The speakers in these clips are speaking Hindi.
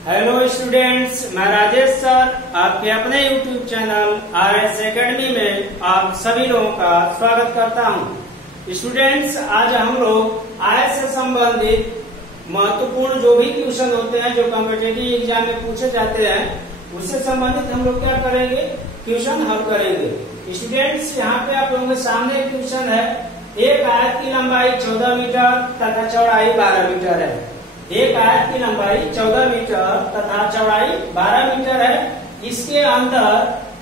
हेलो स्टूडेंट्स, मैं राजेश सर आपके अपने यूट्यूब चैनल RS एकेडमी में आप सभी लोगों का स्वागत करता हूं। स्टूडेंट्स, आज हम लोग आयत से संबंधित महत्वपूर्ण जो भी क्वेश्चन होते हैं जो कॉम्पिटिटिव एग्जाम में पूछे जाते हैं उससे संबंधित हम लोग क्या करेंगे, क्वेश्चन हल करेंगे। स्टूडेंट्स, यहाँ पे आप लोगों के सामने क्वेश्चन है। एक आयत की लंबाई 14 मीटर तथा चौड़ाई 12 मीटर है। एक आयत की लंबाई 14 मीटर तथा चौड़ाई 12 मीटर है। इसके अंदर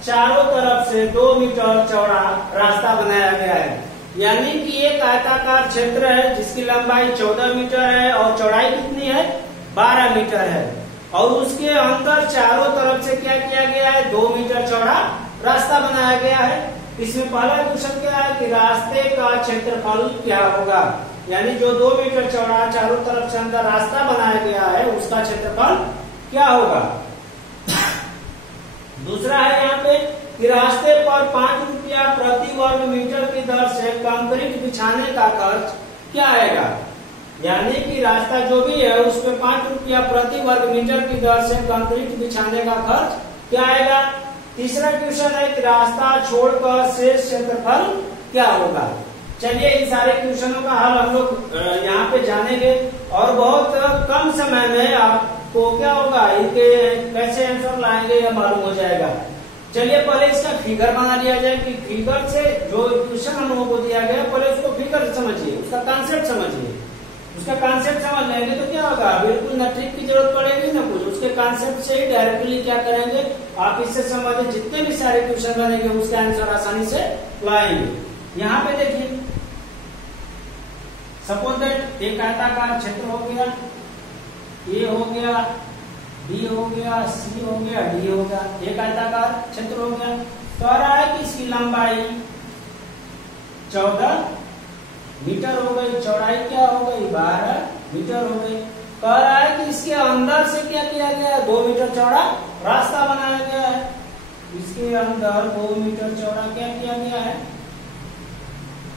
चारों तरफ से 2 मीटर चौड़ा रास्ता बनाया गया है। यानी कि एक आयताकार क्षेत्र है जिसकी लंबाई 14 मीटर है और चौड़ाई कितनी है, 12 मीटर है। और उसके अंदर चारों तरफ से क्या किया गया है, 2 मीटर चौड़ा रास्ता बनाया गया है। इसमें पहला क्वेश्चन क्या है कि रास्ते का क्षेत्रफल क्या होगा। यानी जो 2 मीटर चौड़ा चारों तरफ से अंदर रास्ता बनाया गया है उसका क्षेत्रफल क्या होगा। दूसरा है यहाँ पे कि रास्ते पर 5 रुपया प्रति वर्ग मीटर की दर से कंक्रीट बिछाने का खर्च क्या आएगा। यानी कि रास्ता जो भी है उस पर 5 रुपया प्रति वर्ग मीटर की दर से कंक्रीट बिछाने का खर्च क्या आएगा। तीसरा क्वेश्चन है कि रास्ता छोड़कर शेष क्षेत्रफल क्या होगा। चलिए इन सारे क्वेश्चनों का हल हम लोग यहाँ पे जानेंगे और बहुत कम समय में आपको क्या होगा, इनके कैसे आंसर लाएंगे यह मालूम हो जाएगा। चलिए पहले इसका फिगर बना लिया जाए कि फिगर से जो क्वेश्चन हम लोगों को दिया गया पहले उसको फिगर समझिए, उसका कॉन्सेप्ट समझिए। उसका कॉन्सेप्ट समझ लेंगे तो क्या होगा, बिल्कुल न ट्रिक की जरूरत पड़ेगी न कुछ, उसके कॉन्सेप्ट से ही डायरेक्टली क्या करेंगे, आप इससे संबंधित जितने भी सारे क्वेश्चन बनेंगे उसके आंसर आसानी से लाएंगे। यहाँ पे देखिए, सपोज दैट एक आयताकार क्षेत्र हो गया, ए हो गया, बी हो गया, सी हो गया, डी हो गया। एक आयताकार क्षेत्र हो गया। कह रहा है कि इसकी लंबाई 14 मीटर हो गई, चौड़ाई क्या हो गई, 12 मीटर हो गई। कह रहा है कि इसके अंदर से क्या किया गया है, 2 मीटर चौड़ा रास्ता बनाया गया है। इसके अंदर 2 मीटर चौड़ा क्या किया गया है,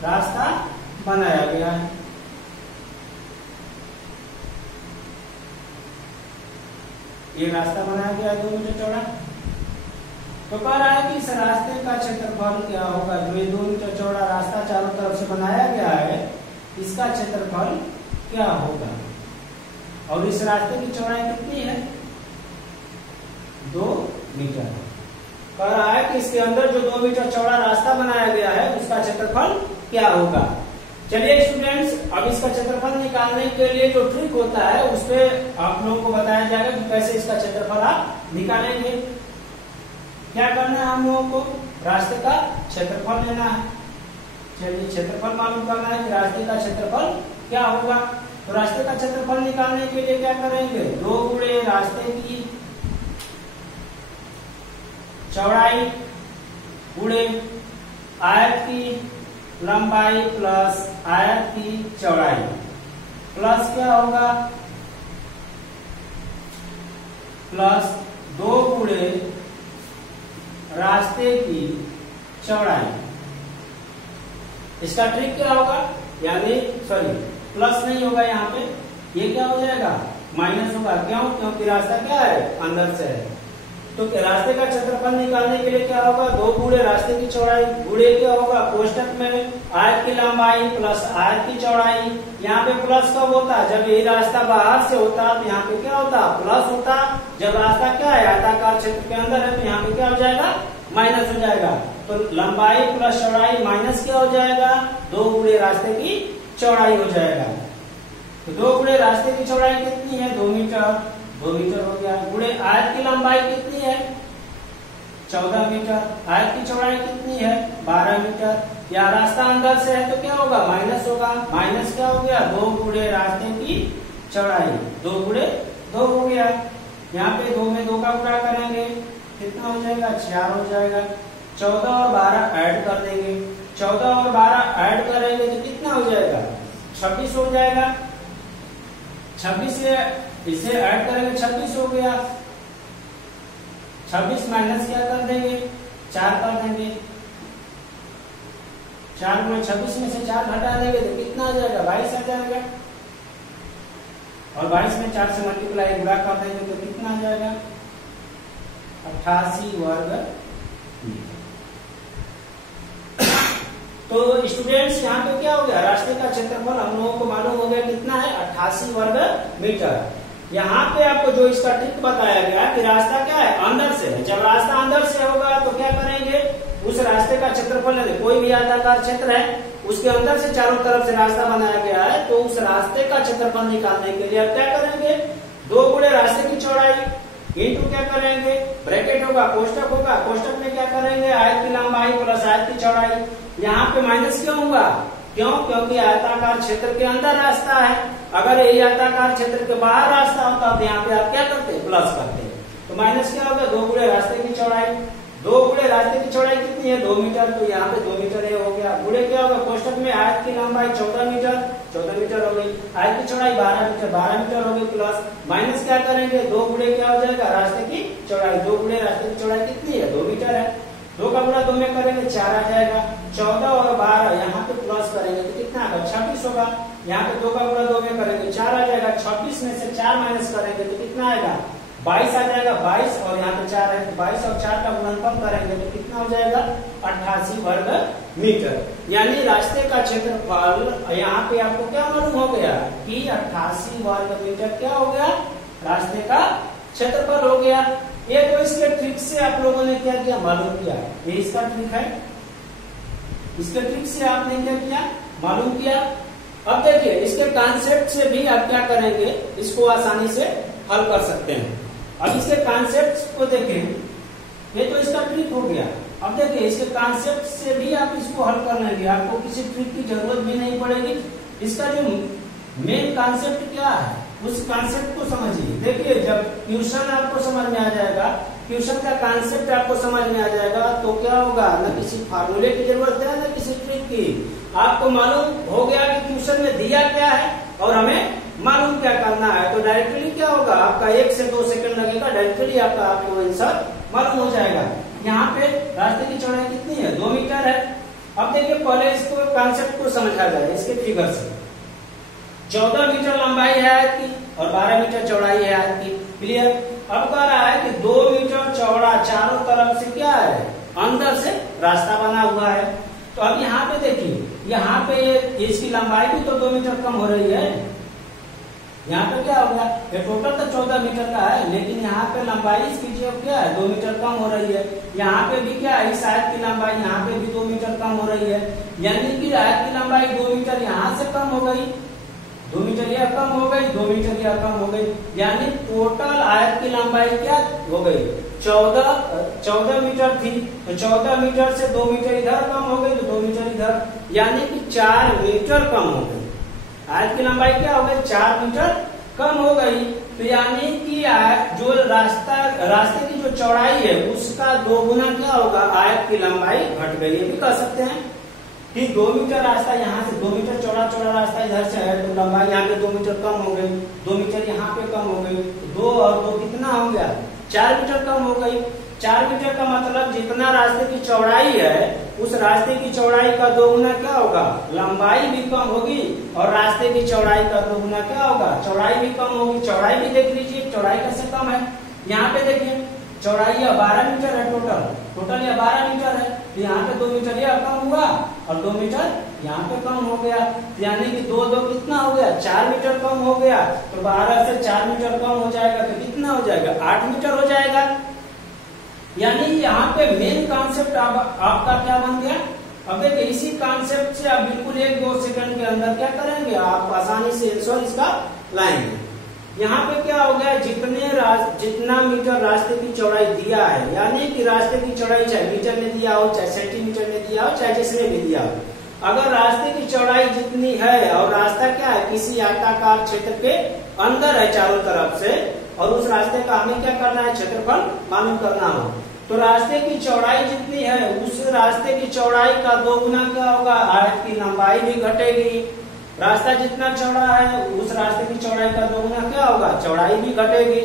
रास्ता बनाया गया है। ये रास्ता बनाया गया 2 मीटर चौड़ा। तो कह रहा है कि इस रास्ते का क्षेत्रफल क्या होगा। जो ये 2 मीटर चौड़ा रास्ता चारों तरफ से बनाया गया है इसका क्षेत्रफल क्या होगा। और इस रास्ते की चौड़ाई कितनी है, 2 मीटर। कह रहा है कि इसके अंदर जो 2 मीटर चौड़ा रास्ता बनाया गया है उसका क्षेत्रफल क्या होगा। चलिए स्टूडेंट्स, अब इसका क्षेत्रफल निकालने के लिए जो ट्रिक होता है उस पे आप लोगों को बताया जाएगा कि कैसे इसका क्षेत्रफल आप निकालेंगे। क्या करना है हम लोगों को, रास्ते का क्षेत्रफल लेना है। चलिए क्षेत्रफल मालूम करना है कि रास्ते का क्षेत्रफल क्या होगा। तो रास्ते का क्षेत्रफल निकालने के लिए क्या करेंगे, 2 गुणे रास्ते की चौड़ाई गुणे आयत की लंबाई प्लस आयत की चौड़ाई प्लस क्या होगा, प्लस 2 गुणे रास्ते की चौड़ाई। इसका ट्रिक क्या होगा, यानी सॉरी प्लस नहीं होगा, यहाँ पे ये क्या हो जाएगा, माइनस होगा। क्यों, क्योंकि रास्ता क्या है, अंदर से है। तो रास्ते का क्षेत्रफल निकालने के लिए क्या होगा, 2 गुणे रास्ते की चौड़ाई गुणे क्या होगा, कोष्टक में आयत की लंबाई प्लस आयत की चौड़ाई। यहाँ पे प्लस कब होता है, जब ये रास्ता बाहर से होता तो यहाँ पे क्या होता, प्लस होता। जब रास्ता क्या है, आयताकार क्षेत्र के अंदर है तो यहाँ पे क्या हो जाएगा, माइनस हो जाएगा। तो लंबाई प्लस चौड़ाई माइनस क्या हो जाएगा, 2 गुणे रास्ते की चौड़ाई हो जाएगा। तो 2 गुणे रास्ते की चौड़ाई कितनी है, 2 मीटर, 2 मीटर हो गया। गुणे आयत की लंबाई कितनी है, 14 मीटर। आयत की चौड़ाई कितनी है, 12 मीटर। या रास्ता अंदर से है तो क्या होगा, माइनस होगा। माइनस क्या हो गया, 2 गुणे रास्ते की चौड़ाई, 2 गुणे 2 हो गया। यहाँ पे 2 में 2 का गुणा करेंगे कितना हो जाएगा, 4 हो जाएगा। 14 और 12 ऐड कर देंगे, 14 और 12 ऐड करेंगे तो कितना हो जाएगा, 26 हो जाएगा। 26 से इसे ऐड करेंगे, 26 हो गया। 26 माइनस क्या कर देंगे, 4 कर देंगे। 4 में 26 में से 4 घटा देंगे तो कितना आ जाएगा, 22 आ जाएगा। और 22 में 4 से मल्टीप्लाई गुणा कर देंगे तो कितना कितना आ जाएगा 88 वर्ग मीटर। तो स्टूडेंट्स यहाँ पे क्या हो गया, रास्ते का क्षेत्रफल हम लोगों को मालूम हो गया कितना है 88 वर्ग मीटर। यहाँ पे आपको जो इसका ट्रिक बताया गया कि रास्ता क्या है अंदर से है। जब रास्ता अंदर से होगा तो क्या करेंगे, उस रास्ते का क्षेत्रफल कोई भी आयताकार क्षेत्र है उसके अंदर से चारों तरफ से रास्ता बनाया गया है, तो उस रास्ते का क्षेत्रफल निकालने के लिए अब क्या करेंगे, 2 गुणे रास्ते की चौड़ाई इंटू क्या करेंगे, ब्रैकेट होगा कोष्टक में क्या करेंगे आयत की लंबाई प्लस आयत की चौड़ाई। यहाँ पे माइनस क्यों होगा, क्यों, क्योंकि आयताकार क्षेत्र के अंदर रास्ता है। अगर ये आयताकार क्षेत्र के बाहर रास्ता होता तो यहाँ पे आप क्या करते, प्लस करते। तो माइनस क्या होगा, 2 गुणे रास्ते की चौड़ाई, 2 गुणे रास्ते की चौड़ाई कितनी है 2 मीटर, तो यहाँ पे 2 मीटर ये हो गया। गुणे क्या होगा, कोष्टक में आयत की लंबाई 14 मीटर हो गई, आयत की चौड़ाई 12 मीटर हो गई, प्लस माइनस क्या करेंगे, 2 गुणे क्या हो जाएगा रास्ते की चौड़ाई, 2 गुणे रास्ते की चौड़ाई कितनी है 2 मीटर है, 2 का गुणा 2 में करेंगे 4 आ जाएगा, 14 और 12 यहाँ पे प्लस करेंगे तो कितना आएगा 26 होगा। यहाँ पे 2 का गुणा 2 में करेंगे 4 आ जाएगा, 26 में से 4 माइनस करेंगे तो कितना आएगा 22 आ जाएगा, 22 और यहाँ पे 4 है तो 22 और 4 का गुणनफल करेंगे तो कितना हो जाएगा 88 वर्ग मीटर। यानी रास्ते का क्षेत्रफल यहाँ पे आपको क्या मालूम हो गया कि 88 वर्ग मीटर क्या हो गया, रास्ते का क्षेत्रफल हो गया। ये तो इसके ट्रिक से आप लोगों ने क्या किया मालूम किया, ये इसका ट्रिक है, इसके ट्रिक से आपने क्या किया मालूम किया। अब देखिए इसके कॉन्सेप्ट से भी आप क्या करेंगे, इसको आसानी से हल कर सकते हैं। अब इसके कॉन्सेप्ट को देखें, ये तो इसका ट्रिक हो गया। अब देखिए इसके कॉन्सेप्ट से भी आप इसको हल कर लेंगे, आपको किसी ट्रिक की जरूरत भी नहीं पड़ेगी। इसका जो मेन कॉन्सेप्ट क्या है उस कॉन्सेप्ट को समझिए। देखिए जब ट्यूशन आपको समझ में आ जाएगा, ट्यूशन का कॉन्सेप्ट आपको समझ में आ जाएगा तो क्या होगा, न किसी फार्मूले की जरूरत है न किसी ट्रिक की। आपको मालूम हो गया कि ट्यूशन में दिया क्या है और हमें मालूम क्या करना है, तो डायरेक्टली क्या होगा आपका 1 से 2 सेकंड लगेगा, डायरेक्टली आपको आंसर मालूम हो जाएगा। यहाँ पे रास्ते की चौड़ाई कितनी है 2 मीटर है। अब देखिए पहले इसको कॉन्सेप्ट को समझा जाए इसके फिगर से। 14 मीटर लंबाई है आयत की और 12 मीटर चौड़ाई है आयत की, क्लियर। अब कह रहा है कि 2 मीटर चौड़ा चारों तरफ से क्या है अंदर से रास्ता बना हुआ है। तो अब यहाँ पे देखिए, यहाँ पे इसकी लंबाई भी तो 2 मीटर कम हो रही है। यहाँ पे क्या हो गया, ये टोटल तो 14 मीटर का है, लेकिन यहाँ पे लंबाई इसकी जो क्या है 2 मीटर कम हो रही है। यहाँ पे भी क्या है, इस आयत की लंबाई यहाँ पे भी 2 मीटर कम हो रही है, यानी कि आयत की लंबाई 2 मीटर यहाँ से कम हो गई, 2 मीटर यह कम हो गई, 2 मीटर यह कम हो गई, यानी टोटल आयत की लंबाई क्या हो गई 14 मीटर थी, तो 14 मीटर से 2 मीटर इधर कम हो गई तो 2 मीटर इधर, यानी कि 4 मीटर कम हो गई। आयत की लंबाई क्या हो गई 4 मीटर कम हो गई। तो यानी कि जो रास्ते की जो चौड़ाई है उसका 2 गुना क्या होगा, आयत की लंबाई घट गई, ये भी कह सकते हैं कि 2 मीटर रास्ता यहाँ से 2 मीटर चौड़ा रास्ता इधर से है तो लंबाई यहाँ पे 2 मीटर कम हो गई, 2 मीटर यहाँ पे कम हो गई, 2 और 2 कितना हो गया 4 मीटर कम हो गई। 4 मीटर का मतलब जितना रास्ते की चौड़ाई है उस रास्ते की चौड़ाई का 2 गुना क्या होगा, लंबाई भी कम होगी और रास्ते की चौड़ाई का 2 गुना क्या होगा, चौड़ाई भी कम होगी। चौड़ाई भी देख लीजिए, चौड़ाई कैसे कम है, यहाँ पे देखिए चौड़ाई 12 मीटर है, टोटल यह 12 मीटर है, तो यहाँ पे 2 मीटर यह कम हुआ और 2 मीटर यहाँ पे कम हो गया, यानी कि 2 कितना हो गया 4 मीटर कम हो गया। तो 12 से 4 मीटर कम हो जाएगा तो कितना हो जाएगा 8 मीटर हो जाएगा। यानी यहाँ पे मेन कॉन्सेप्ट आपका क्या बन गया। अब देखिए इसी कॉन्सेप्ट से आप बिल्कुल 1-2 सेकंड के अंदर क्या करेंगे, आप आसानी से आंसर इसका लाएंगे। यहाँ पे क्या हो गया, जितना मीटर रास्ते की चौड़ाई दिया है, यानी कि रास्ते की चौड़ाई चाहे मीटर में दिया हो, चाहे सेंटीमीटर में दिया हो, चाहे जिसमें भी दिया हो, अगर रास्ते की चौड़ाई जितनी है और रास्ता क्या है किसी आयताकार क्षेत्र के अंदर है चारों तरफ से, और उस रास्ते का हमें क्या करना है क्षेत्रफल मालूम करना हो, तो रास्ते की चौड़ाई जितनी है उस रास्ते की चौड़ाई का 2 गुना क्या होगा, आयत की लंबाई भी घटेगी। रास्ता जितना चौड़ा है उस रास्ते की चौड़ाई का 2 गुना क्या होगा, चौड़ाई भी घटेगी।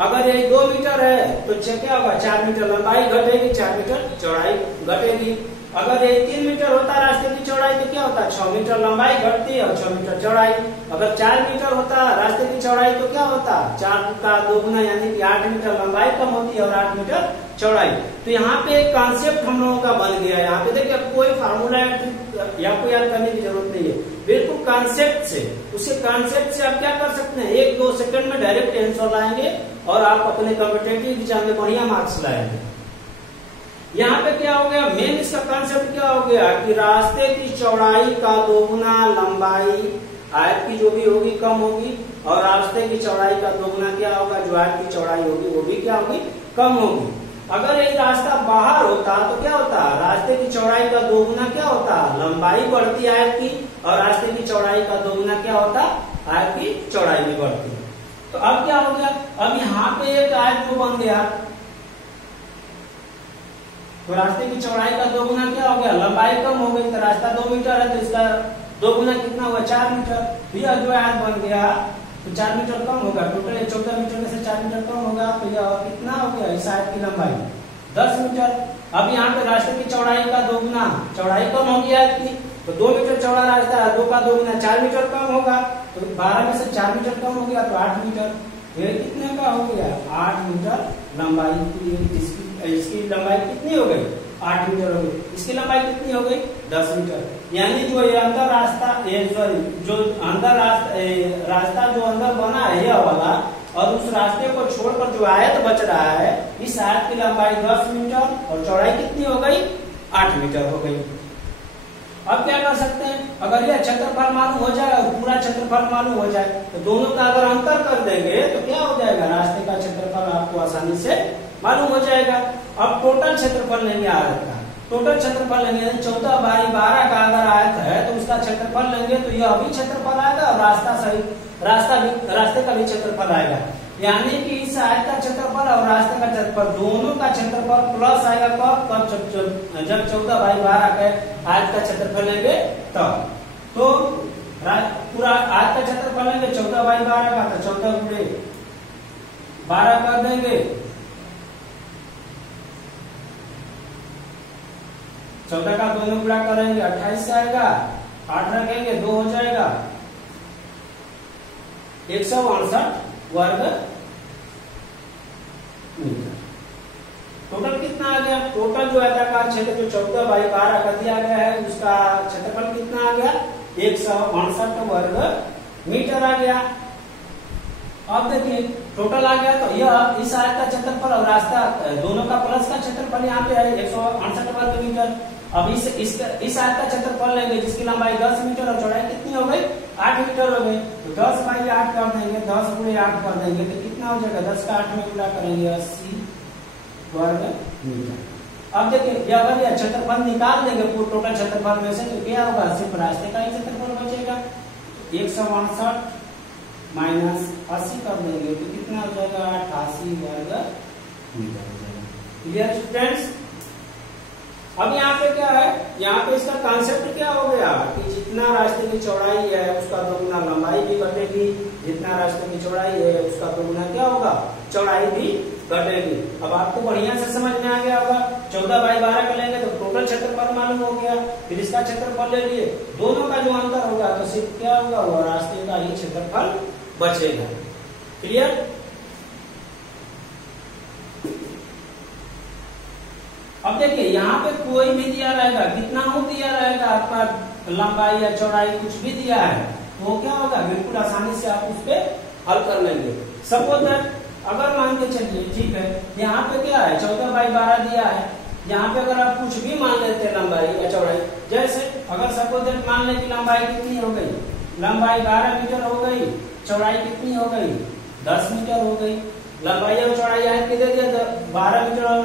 अगर ये 2 मीटर है तो क्या होगा 4 मीटर लंबाई घटेगी, 4 मीटर चौड़ाई घटेगी। अगर ये 3 मीटर होता रास्ते की चौड़ाई तो क्या होता, 6 मीटर लंबाई घटती है और 6 मीटर चौड़ाई। अगर 4 मीटर होता रास्ते की चौड़ाई तो क्या होता, 4 का 2 गुना यानी कि 8 मीटर लंबाई कम होती है और 8 मीटर चौड़ाई। तो यहाँ पे एक कॉन्सेप्ट हम लोगों का बन गया है। यहाँ पे देखिए कोई फार्मूला या कोई याद करने की जरूरत नहीं है, बिल्कुल कॉन्सेप्ट से, उसी कॉन्सेप्ट से आप क्या कर सकते हैं, 1-2 सेकंड में डायरेक्ट आंसर लाएंगे और आप अपने कॉम्पिटिटिव एग्जाम में बढ़िया मार्क्स लाएंगे। यहाँ पे क्या हो गया, मेन इसका कॉन्सेप्ट क्या हो गया कि रास्ते की चौड़ाई का 2 गुना लंबाई आयत की जो भी होगी कम होगी और रास्ते की चौड़ाई का 2 गुना क्या होगा, जो आयत की चौड़ाई होगी वो भी क्या होगी, कम होगी। अगर ये रास्ता बाहर होता तो क्या होता, रास्ते की चौड़ाई का 2 गुना क्या होता, लंबाई बढ़ती आयत की और रास्ते की चौड़ाई का 2 गुना क्या होता, आयत की चौड़ाई भी बढ़ती। तो अब क्या हो गया, अब यहाँ पे एक आयत जो बन गया तो रास्ते की चौड़ाई का 2 गुना क्या हो गया, लंबाई कम हो गई। तो रास्ता 2 मीटर है तो इसका 2 गुना कितना हुआ, 4 मीटर। यह जो आयत बन गया तो 4 मीटर कम होगा, टोटल 14 मीटर में से 4 मीटर कम होगा तो यह कितना हो गया, इस आयत की लंबाई 10 मीटर। अब यहाँ पे रास्ते की चौड़ाई का 2 गुना चौड़ाई कम होगी आयत की, तो 2 मीटर चौड़ा रास्ता है, 2 का 2 गुना 4 मीटर कम होगा, तो 12 में से 4 मीटर कम हो गया तो 8 मीटर। ये कितने का हो गया, 8 मीटर लंबाई। इसकी लंबाई कितनी हो गई, 8 मीटर हो गई। इसकी लंबाई कितनी हो गई, 10 मीटर। यानी जो ये अंदर रास्ता, जो अंदर रास्ता जो अंदर बना है यह वाला, और उस रास्ते को छोड़कर जो आयत बच रहा है, इस आयत की लंबाई 10 मीटर और चौड़ाई कितनी हो गई, 8 मीटर हो गई। अब क्या कर सकते हैं, अगर यह क्षेत्रफल मालूम हो जाए और पूरा क्षेत्रफल मालूम हो जाए तो दोनों का अगर अंतर कर देंगे तो क्या हो जाएगा, रास्ते का क्षेत्रफल आपको आसानी से मालूम हो जाएगा। अब टोटल क्षेत्रफल लेंगे आयत का, टोटल क्षेत्रफल लेंगे 14/12 का अगर आयत है तो उसका क्षेत्रफल लेंगे तो यह भी क्षेत्रफल आएगा और रास्ते का भी क्षेत्रफल आएगा। यानी कि इस आयत का क्षेत्रफल और रास्ते का क्षेत्रफल दोनों का क्षेत्रफल प्लस आएगा कब, जब 14/12 के आयत का क्षेत्रफल लेंगे तब। तो पूरा आयत का क्षेत्रफल लेंगे 14/12 का, तो 14 गुणे 12 कर देंगे, 14 का दोनों गुणा करेंगे 28 से आएगा, 8 रखेंगे 2 हो जाएगा, 168 वर्ग मीटर। टोटल कितना आ गया, टोटल जो आयताकार क्षेत्र जो 14/12 का दिया गया है उसका क्षेत्रफल कितना आ गया, 168 वर्ग मीटर आ गया। अब देखिए टोटल आ गया तो यह इस आयत का क्षेत्रफल और रास्ता दोनों का प्लस का क्षेत्रफल यहाँ पे है 168 वर्ग मीटर। अब इस आयत का क्षेत्रफल लेंगे जिसकी लंबाई 10 मीटर और चौड़ाई कितनी हो गई, 8 मीटर हो गई, तो 10/8 कर देंगे, 10 गुणे 8 कर देंगे तो कितना हो जाएगा, 10 का 8 में गुणा करेंगे 80 वर्ग मीटर। अब देखिए अगर यह क्षेत्रफल निकाल देंगे पूरे टोटल क्षेत्रफल में से तो क्या होगा, सिर्फ रास्ते का ही क्षेत्रफल बचेगा। 168 माइनस 80 कर देंगे तो कितना हो जाएगा, 88 वर्ग मीटर हो जाएगा। Clear students. अब यहाँ पे क्या है, यहाँ पे इसका कॉन्सेप्ट क्या हो गया कि जितना रास्ते की चौड़ाई है उसका 2 गुना लंबाई भी घटेगी, जितना रास्ते की चौड़ाई है उसका 2 गुना क्या होगा, चौड़ाई भी घटेगी। अब आपको बढ़िया से समझ में आ गया होगा, 14/12 का लेंगे तो टोटल क्षेत्रफल मालूम हो गया, फिर इसका क्षेत्रफल ले लिए, दोनों का जो अंतर होगा तो सिर्फ क्या होगा, वो रास्ते का ही क्षेत्रफल बचेगा। क्लियर। अब देखिए यहाँ पे कोई भी दिया रहेगा, कितना हो दिया रहेगा, आपका लंबाई या चौड़ाई कुछ भी दिया है तो क्या होगा, बिल्कुल आसानी से आप उस पर हल कर लेंगे। सपोज अगर मान के चलिए, ठीक है, यहाँ पे क्या है 14/12 दिया है, यहाँ पे अगर आप कुछ भी मान लेते हैं लंबाई या चौड़ाई, जैसे अगर सपोज मान ले कि लंबाई कितनी हो गई, लंबाई 12 मीटर हो गई, चौड़ाई कितनी हो गई, 10 मीटर हो गई। लंबाई और चौड़ाई आयत की दे दिया, 12 मीटर और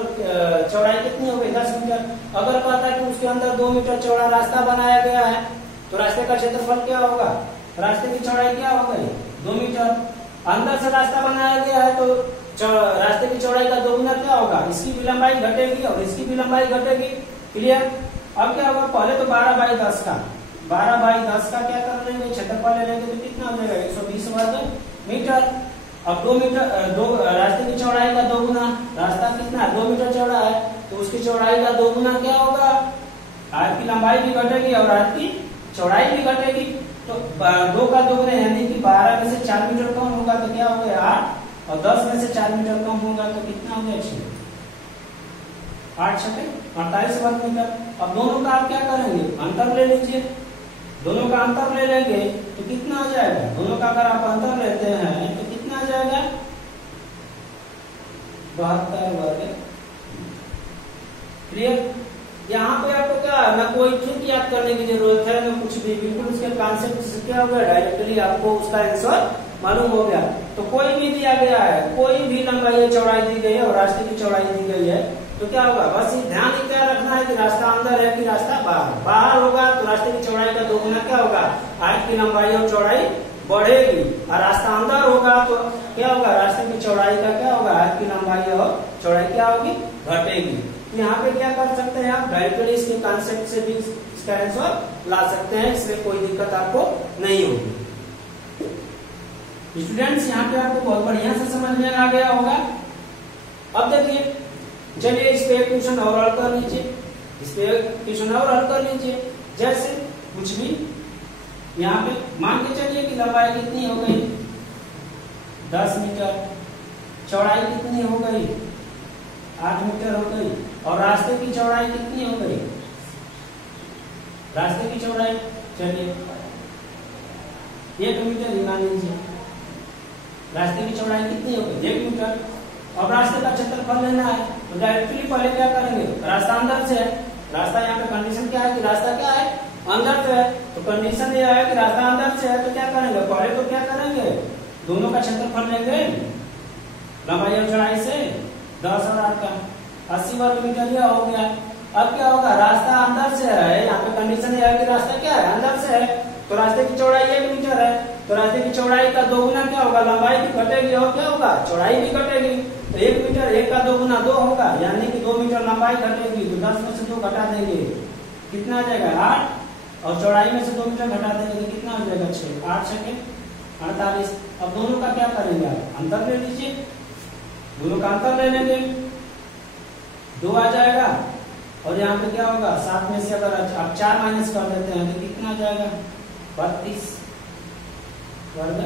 चौड़ाई कितनी हो गई, 10 मीटर। अगर कहता है कि उसके अंदर 2 मीटर चौड़ा रास्ता बनाया गया है तो रास्ते का क्षेत्रफल क्या होगा, रास्ते की चौड़ाई क्या हो गई, 2 मीटर। अंदर से रास्ता बनाया गया है तो रास्ते की चौड़ाई का 2 गुना क्या होगा, इसकी भी लंबाई घटेगी और इसकी भी लंबाई घटेगी। क्लियर। अब क्या होगा, पहले तो 12/10 का क्या कर लेंगे, क्षेत्रफल ले लेंगे तो कितना हो जाएगा, 120 वर्ग मीटर। अब 2 मीटर रास्ते की चौड़ाई का 2 गुना, रास्ता कितना 2 मीटर चौड़ा है तो उसकी चौड़ाई का 2 गुना क्या होगा, आयत की लंबाई भी घटेगी और आयत की चौड़ाई भी घटेगी। तो 2 का 2 यानी कि 12 में से 4 मीटर कम होगा तो क्या हो गया 8, और 10 में से 4 मीटर कम होगा तो कितना हो गया 6, 8 छठे 48 वर्ग मीटर। अब दोनों का आप क्या करेंगे, अंतर ले लीजिए। दोनों का अंतर ले लेंगे तो कितना आ जाएगा, दोनों का अगर आप अंतर लेते हैं तो कितना आ जाएगा 72 वर्ग। क्लियर। यहाँ पे आपको क्या ना कोई ट्रिक याद करने की जरूरत है ना कुछ भी, बिल्कुल उसके कॉन्सेप्ट से क्या हो गया डायरेक्टली आपको उसका आंसर मालूम हो गया। तो कोई भी दिया गया है, कोई भी लंबाई चौड़ाई दी गई है और रास्ते की चौड़ाई दी गई है तो क्या होगा, बस ये ध्यान क्या रखना है कि रास्ता अंदर है कि रास्ता बाहर। बाहर होगा तो रास्ते की चौड़ाई का 2 गुना क्या होगा, आयत की लंबाई और चौड़ाई बढ़ेगी, और रास्ता अंदर होगा तो क्या होगा, रास्ते की चौड़ाई का क्या होगा, आयत की लंबाई और चौड़ाई क्या होगी, घटेगी। यहाँ पे क्या कर सकते हैं आप, डायरेक्टली इसके कॉन्सेप्ट से भी इसका आंसर ला सकते हैं, इसमें कोई दिक्कत आपको नहीं होगी। स्टूडेंट्स यहाँ पे आपको बहुत बढ़िया से समझ में आ गया होगा। अब देखिए, चलिए इस पे क्वेश्चन और हल कर लीजिए, इस पे क्वेश्चन और हल कर लीजिए। जैसे कुछ भी यहाँ पे मान के चलिए कि लंबाई कितनी हो गई 10 मीटर, चौड़ाई कितनी हो गई 8 मीटर हो गई, और रास्ते की चौड़ाई कितनी हो गई, रास्ते की चौड़ाई चलिए 1 मीटर ही मान लीजिए। रास्ते की चौड़ाई कितनी हो गई 1 मीटर। अब रास्ते का क्षेत्रफल लेना है तो डायरेक्टली पहले क्या करेंगे, रास्ता अंदर से है, रास्ता यहाँ पे कंडीशन क्या है कि रास्ता क्या है अंदर से है, तो कंडीशन ये है कि रास्ता अंदर से है तो क्या करेंगे, पहले तो क्या करेंगे दोनों का क्षेत्रफल लेंगे लंबाई और चौड़ाई से 10 और 8 का 80 वर्ग मीटर यह हो गया। अब क्या होगा, रास्ता अंदर से है, यहाँ पे कंडीशन ये है कि रास्ता क्या है अंदर से है, तो रास्ते की चौड़ाई 1 मीटर है, तो रास्ते की चौड़ाई का 2 गुना क्या होगा, लंबाई भी घटेगी और क्या होगा चौड़ाई भी घटेगी। तो 1 मीटर 1 का 2 गुना 2 होगा, यानी कि 2 मीटर लंबाई घटेगी, तो 10 में से 2 घटा देंगे कितना आ जाएगा 8, और चौड़ाई में से 2 मीटर घटा देंगे तो कितना हो जाएगा 6, 8 छठे 48। अब दोनों का क्या करेंगे आप, अंतर ले लीजिए, दोनों का अंतर ले लेंगे 2 आ जाएगा, और यहाँ पे क्या होगा 7 में से अगर आप 4 माइनस कर देते हैं तो कितना आ जाएगा 32 वर्ग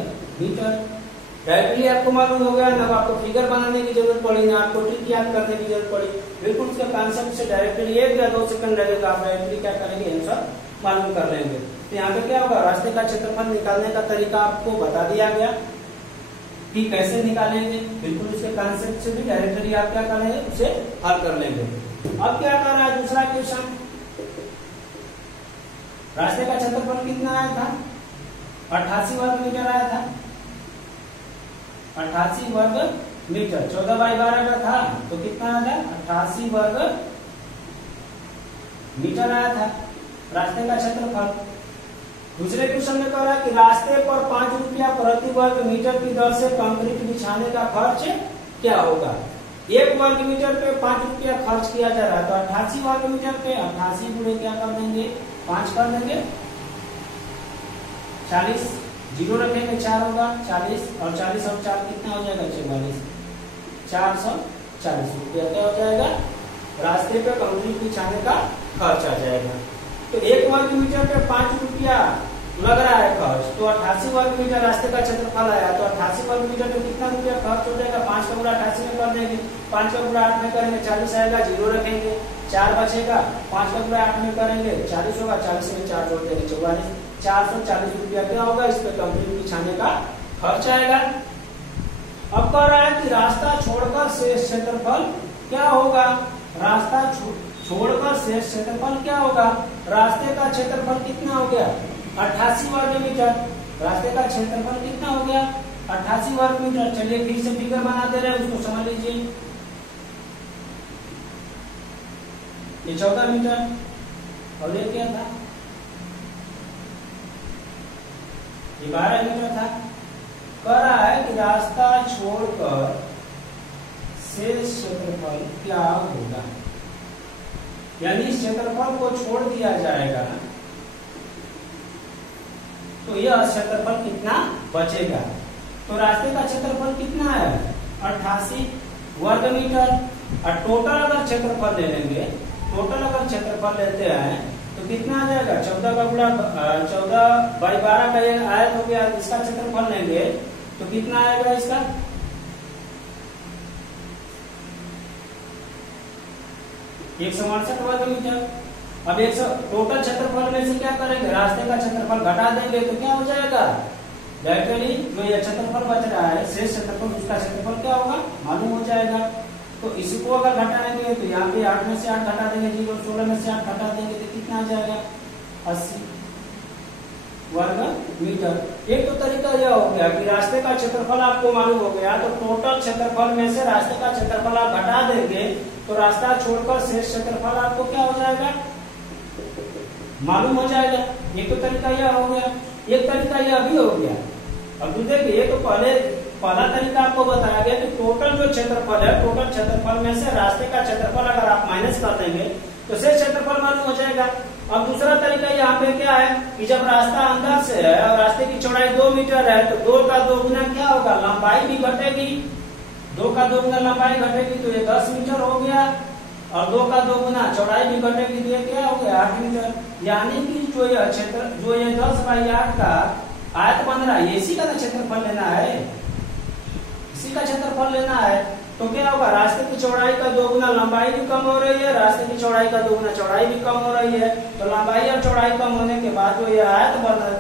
मीटर। डायरेक्टली आपको मालूम हो गया ना, आपको फिगर बनाने की जरूरत पड़ी ना, आपको ट्रिक याद करने की जरूरत पड़ी, बिल्कुल उसके कॉन्सेप्ट से डायरेक्टली 1 या 2 सेकंड लगेगा, आप डायरेक्टली क्या करेंगे आंसर मालूम कर लेंगे। तो यहाँ पे क्या होगा, रास्ते का क्षेत्रफल निकालने का तरीका आपको बता दिया गया कि कैसे निकालेंगे, बिल्कुल उसके कॉन्सेप्ट से भी डायरेक्टली आप क्या करेंगे उसे हल कर लेंगे। अब क्या कर रहा है दूसरा क्वेश्चन, रास्ते का क्षेत्रफल कितना आया था 88 वर्ग मीटर आया था, 88 वर्ग मीटर 14/12 का था तो कितना आया था 88 वर्ग मीटर आया था रास्ते का क्षेत्रफल। दूसरे क्वेश्चन में कह रहा है कि रास्ते पर 5 रुपया प्रति वर्ग मीटर की दर से कंक्रीट बिछाने का खर्च क्या होगा। 1 वर्ग मीटर पे 5 रुपया खर्च किया जा रहा है, तो 88 वर्ग मीटर पे 88 गुणे क्या कर देंगे 5 कर देंगे 40, जीरो रखेंगे 4 होगा 40, और 40 और 4 कितना हो जाएगा 44, 440 रुपया क्या हो जाएगा रास्ते पे कंक्रीट बिछाने का खर्च आ जाएगा। तो 1 वर्ग मीटर पे 5 रुपया लग रहा है खर्च, तो 88 वर्ग मीटर रास्ते का क्षेत्रफल आया, तो 88 वर्ग मीटर पे कितना रुपया खर्च हो जाएगा, 5 का गुणा 88 में कर देंगे, 5 का गुणा 8 में करेंगे 40 आएगा, जीरो रखेंगे 4 बचेगा, 5 का गुणा 8 में करेंगे 40 होगा, 40 में 4 जोड़ देंगे 44, 440 रुपया क्या होगा इस पे कंक्रीट बिछाने का खर्च आएगा। अब कह रहा है कि रास्ता छोड़कर शेष क्षेत्रफल क्या होगा, रास्ता छोड़कर शेष क्षेत्रफल क्या होगा, रास्ते का क्षेत्रफल कितना हो गया 88 वर्ग मीटर, रास्ते का क्षेत्रफल कितना हो गया 88 वर्ग मीटर। चलिए फिर से फिगर बना दे रहे हैं, उसको समझ लीजिए। ये 14 मीटर और ये क्या था, ये 12 मीटर था। कह रहा है कि रास्ता छोड़कर शेष क्षेत्रफल क्या होगा, यानी इस क्षेत्रफल को छोड़ दिया जाएगा तो यह क्षेत्रफल कितना बचेगा। तो रास्ते का क्षेत्रफल कितना है 88 वर्ग मीटर, और टोटल अगर क्षेत्रफल ले लेंगे, टोटल अगर क्षेत्रफल लेते हैं तो कितना आ जाएगा 14 का गुणा 14/12 का ये आयत हो गया। इसका क्षेत्रफल लेंगे तो कितना आएगा इसका 168 वर्ग मीटर। अब टोटल क्षेत्रफल में से क्या करेंगे, रास्ते का क्षेत्रफल घटा देंगे तो क्या हो जाएगा, डायरेक्टली जो ये क्षेत्रफल बच रहा है शेष क्षेत्रफल उसका क्षेत्रफल क्या होगा मालूम हो जाएगा। तो इसको अगर घटाएंगे तो यहाँ पे 8 में से 8 घटा देंगे, 16 में से 8 घटा देंगे तो कितना आ जाएगा 80 वर्ग मीटर। एक तो तरीका यह हो गया कि रास्ते का क्षेत्रफल आपको मालूम हो गया, तो टोटल क्षेत्रफल में से रास्ते का क्षेत्रफल आप घटा देंगे तो रास्ता छोड़कर शेष क्षेत्रफल आपको क्या हो जाएगा मालूम हो जाएगा। एक तो तरीका यह हो गया, एक तरीका यह भी हो गया। अब देखिए तो पहला तरीका आपको बताया गया कि टोटल जो क्षेत्रफल है, टोटल क्षेत्रफल में से रास्ते का क्षेत्रफल अगर आप माइनस कर देंगे तो शेष क्षेत्रफल मालूम हो जाएगा। अब दूसरा तरीका यहाँ पे क्या है कि जब रास्ता अंदर से है और रास्ते की चौड़ाई 2 मीटर है तो 2 का 2 गुना क्या होगा, लंबाई भी घटेगी, 2 का 2 गुना लंबाई घटेगी तो ये 10 मीटर हो गया, और 2 का 2 गुना चौड़ाई भी घटेगी तो ये क्या हो गया 8 मीटर। यानी कि जो ये क्षेत्र जो ये 10/8 का आयत बन रहा है इसी का क्षेत्रफल लेना है, इसी का क्षेत्रफल लेना है। तो क्या होगा, रास्ते की चौड़ाई का 2 गुना लंबाई भी कम हो रही है, रास्ते की चौड़ाई का 2 गुना चौड़ाई भी कम हो रही है। तो लंबाई और चौड़ाई कम होने के बाद जो ये आयत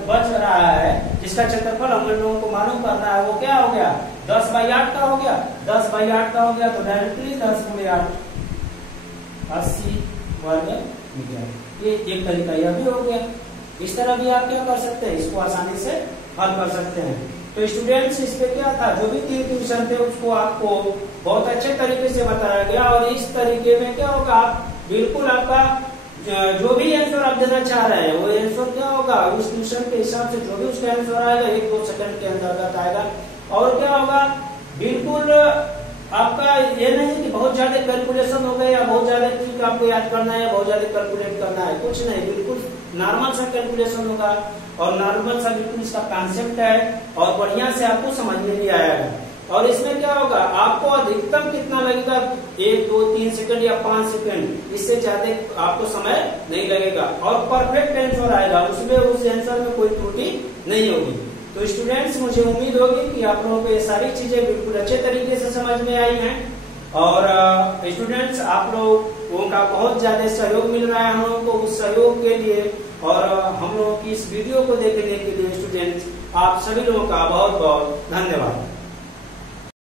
बच रहा है जिसका क्षेत्रफल हम लोगों को मालूम करना है वो क्या हो गया 10/8 का हो गया, 10/8 का हो गया तो डायरेक्टली 10 × 8 80 वर्ग मीटर। ये एक तरीका यह भी हो गया। इस तरह भी आप क्या कर सकते हैं, इसको आसानी से हल कर सकते हैं। तो स्टूडेंट्स इस पे क्या था, जो भी 3 ट्यूशन थे उसको आपको बहुत अच्छे तरीके से बताया गया, और इस तरीके में क्या होगा आप बिल्कुल आपका जो भी आंसर आप देना चाह रहे हैं वो आंसर क्या होगा उस ट्यूशन के हिसाब से जो भी उसका आंसर आएगा 1-2 सेकंड के अंतर्गत आएगा। और क्या होगा बिल्कुल आपका ये नहीं कि बहुत ज्यादा कैलकुलेशन हो गए या बहुत ज्यादा ट्रिक आपको याद करना है, बहुत ज्यादा कैलकुलेट करना है, कुछ नहीं, बिल्कुल नॉर्मल सा कैलकुलेशन होगा और नॉर्मल सा बिल्कुल इसका कॉन्सेप्ट है और बढ़िया से आपको समझ में भी आएगा। और इसमें क्या होगा आपको अधिकतम कितना लगेगा 1, 2, 3 सेकंड या 5 सेकंड, इससे ज्यादा आपको समय नहीं लगेगा और परफेक्ट आंसर आएगा, उसमें उस आंसर में कोई त्रुटि नहीं होगी। तो स्टूडेंट्स मुझे उम्मीद होगी कि आप लोगों को ये सारी चीजें बिल्कुल अच्छे तरीके से समझ में आई हैं, और स्टूडेंट्स आप लोगों का बहुत ज्यादा सहयोग मिल रहा है हम लोगों को, उस सहयोग के लिए और हम लोगों की इस वीडियो को देखने के लिए स्टूडेंट्स आप सभी लोगों का बहुत बहुत धन्यवाद।